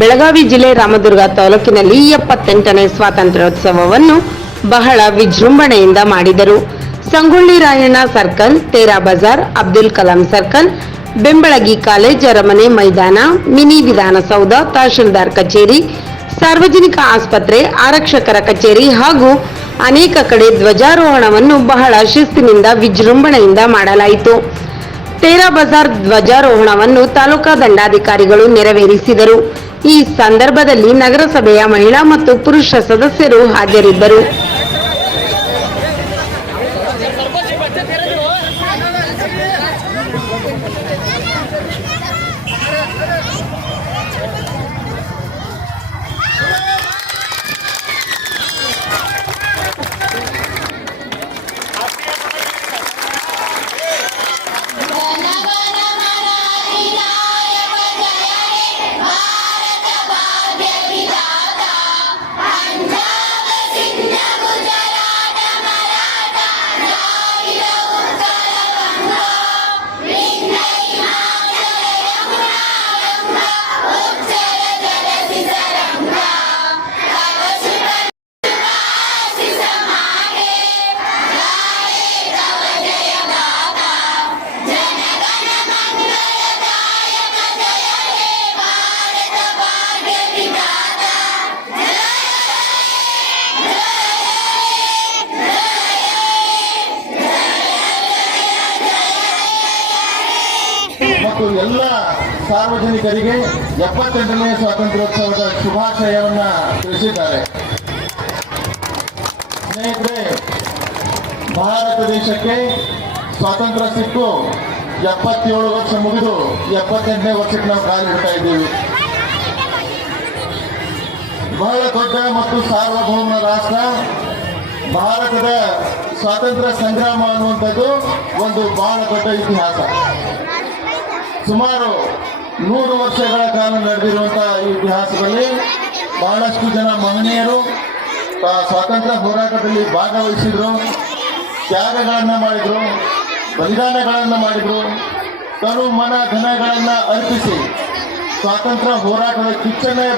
ಬೆಳಗಾವಿ ಜಿಲ್ಲೆ ರಾಮದುರ್ಗ ತಾಲೂಕಿನಲ್ಲಿ ಎಪ್ಪತ್ತೆಂಟನೇ ಸ್ವಾತಂತ್ರ್ಯೋತ್ಸವವನ್ನು ಬಹಳ ವಿಜೃಂಭಣೆಯಿಂದ ಮಾಡಿದರು. ಸಂಗೊಳ್ಳಿ ರಾಯಣ್ಣ ಸರ್ಕಲ್, ತೇರಾ ಬಜಾರ್, ಅಬ್ದುಲ್ ಕಲಾಂ ಸರ್ಕಲ್, ಬೆಂಬಳಗಿ ಕಾಲೇಜ್ ಅರಮನೆ ಮೈದಾನ, ಮಿನಿ ವಿಧಾನಸೌಧ, ತಹಶೀಲ್ದಾರ್ ಕಚೇರಿ, ಸಾರ್ವಜನಿಕ ಆಸ್ಪತ್ರೆ, ಆರಕ್ಷಕರ ಕಚೇರಿ ಹಾಗೂ ಅನೇಕ ಕಡೆ ಧ್ವಜಾರೋಹಣವನ್ನು ಬಹಳ ಶಿಸ್ತಿನಿಂದ ವಿಜೃಂಭಣೆಯಿಂದ ಮಾಡಲಾಯಿತು. ತೇರಾ ಬಜಾರ್ ಧ್ವಜಾರೋಹಣವನ್ನು ತಾಲೂಕಾ ದಂಡಾಧಿಕಾರಿಗಳು ನೆರವೇರಿಸಿದರು. ಈ ಸಂದರ್ಭದಲ್ಲಿ ನಗರಸಭೆಯ ಮಹಿಳಾ ಮತ್ತು ಪುರುಷ ಸದಸ್ಯರು ಹಾಜರಿದ್ದರು. ಮತ್ತು ಎಲ್ಲ ಸಾರ್ವಜನಿಕರಿಗೆ ಎಪ್ಪತ್ತೆಂಟನೇ ಸ್ವಾತಂತ್ರ್ಯೋತ್ಸವದ ಶುಭಾಶಯವನ್ನ ತಿಳಿಸಿದ್ದಾರೆ. ಸ್ನೇಹಿತರೆ, ಭಾರತ ದೇಶಕ್ಕೆ ಸ್ವಾತಂತ್ರ್ಯ ಸಿಕ್ಕು. ಎಪ್ಪತ್ತೇಳು ವರ್ಷ ಮುಗಿದು ಎಪ್ಪತ್ತೆಂಟನೇ ವರ್ಷಕ್ಕೆ ನಾವು ಕಾಲಿಡ್ತಾ ಇದ್ದೀವಿ. ಬಹಳ ದೊಡ್ಡ ಮತ್ತು ಸಾರ್ವಭೌಮ ರಾಷ್ಟ್ರ. ಭಾರತದ ಸ್ವಾತಂತ್ರ್ಯ ಸಂಗ್ರಾಮ ಅನ್ನುವಂಥದ್ದು ಒಂದು ಬಹಳ ದೊಡ್ಡ ಇತಿಹಾಸ. ಸುಮಾರು ನೂರು ವರ್ಷಗಳ ಕಾಲ ನಡೆದಿರುವಂತಹ ಇತಿಹಾಸದಲ್ಲಿ ಬಹಳಷ್ಟು ಜನ ಮಹನೀಯರು ಸ್ವಾತಂತ್ರ್ಯ ಹೋರಾಟದಲ್ಲಿ ಭಾಗವಹಿಸಿದ್ರು. ತ್ಯಾಗಗಳನ್ನ ಮಾಡಿದ್ರು, ಬಲಿದಾನಗಳನ್ನ ಮಾಡಿದ್ರು. ತನು ಮನ ಧನಗಳನ್ನ ಅರ್ಪಿಸಿ ಸ್ವಾತಂತ್ರ್ಯ ಹೋರಾಟದ ಕಿಚ್ಚನ್ನೇ